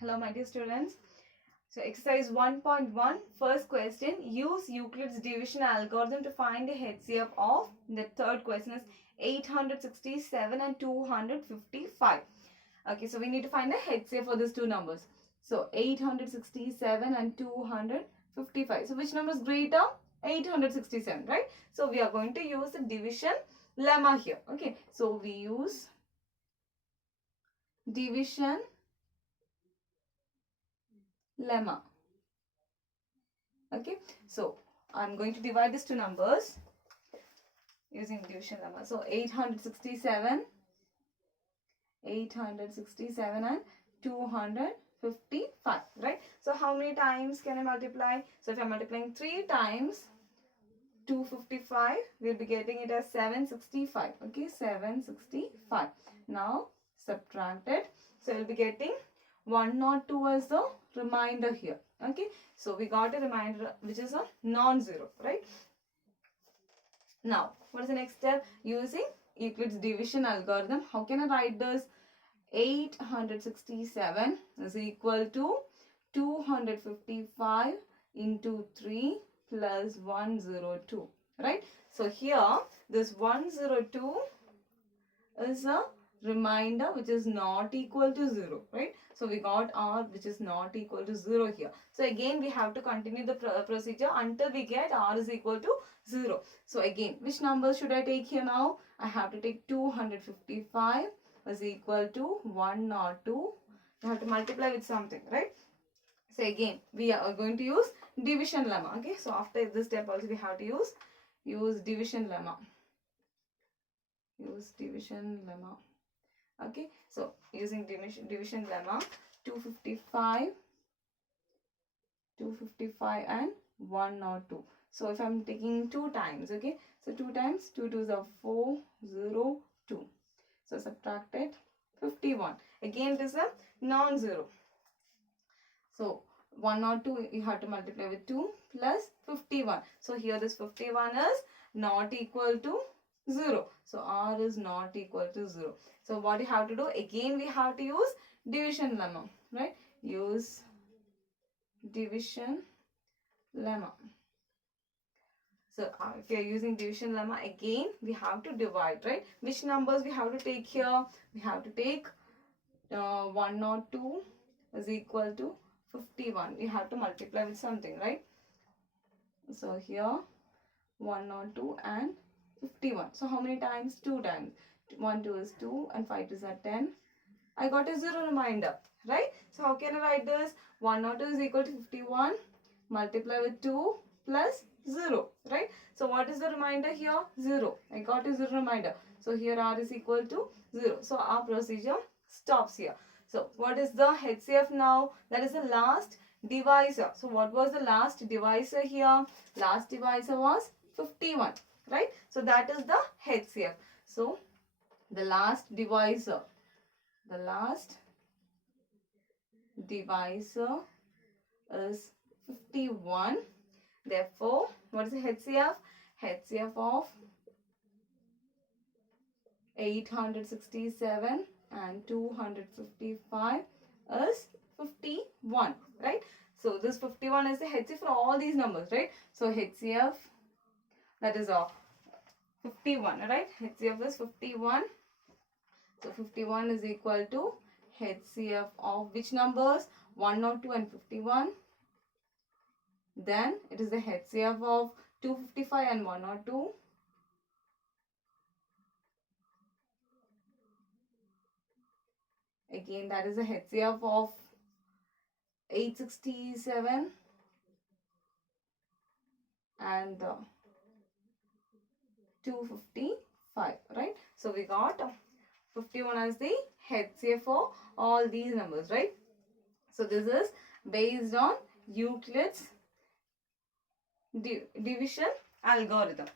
Hello my dear students. So exercise 1.1, first question, use Euclid's division algorithm to find the HCF of, the third question is 867 and 255. Okay, so we need to find the HCF for these two numbers. So 867 and 255. So which number is greater? 867, right? So we are going to use the division lemma here. Okay, so we use division lemma. Okay, so I'm going to divide these two numbers using division lemma. So 867 and 255, right? So how many times can I multiply? So if I'm multiplying 3 times 255, we'll be getting it as 765. Okay, 765. Now subtract it. So we'll be getting 102 as the remainder here. Okay, so we got a remainder which is a non-zero, right? Now, what is the next step? Using Euclid's division algorithm, how can I write this? 867 is equal to 255 into 3 plus 102, right? So here, this 102 is a remainder which is not equal to 0, right? So we got r which is not equal to 0 here. So again we have to continue the procedure until we get r is equal to 0. So again, which number should I take here now? I have to take 255 is equal to 102. You have to multiply with something, right? So again we are going to use division lemma. Okay, so after this step also we have to use division lemma. Use division lemma. Okay, so using division lemma, 255 and 102. So if I'm taking 2 times, okay, so 2 times 2 2s are 402. So subtract it, 51. Again it is a non-zero. So 102 you have to multiply with 2 plus 51. So here this 51 is not equal to 0. So r is not equal to 0. So what you have to do? Again we have to use division lemma, right? Use division lemma. So if you are using division lemma, again we have to divide, right? Which numbers we have to take here? We have to take 102 is equal to 51. We have to multiply with something, right? So here 102 and 51. So how many times? 2 times. 1 2 is 2 and 5 is 10. I got a 0 remainder, right? So how can I write this? 102 is equal to 51. Multiply with 2 plus 0, right? So what is the remainder here? 0. I got a 0 remainder. So here r is equal to 0. So our procedure stops here. So what is the HCF now? That is the last divisor. So what was the last divisor here? Last divisor was 51, right? So that is the HCF. So the last divisor is 51. Therefore, what is the HCF? HCF of 867 and 255 is 51, right? So this 51 is the HCF for all these numbers, right? So HCF, that is 51, right? HCF is 51. So 51 is equal to HCF of which numbers? 102 and 51. Then it is the HCF of 255 and 102. Again, that is the HCF of 867 and 255, right? So we got 51 as the HCF for all these numbers, right? So this is based on Euclid's division algorithm.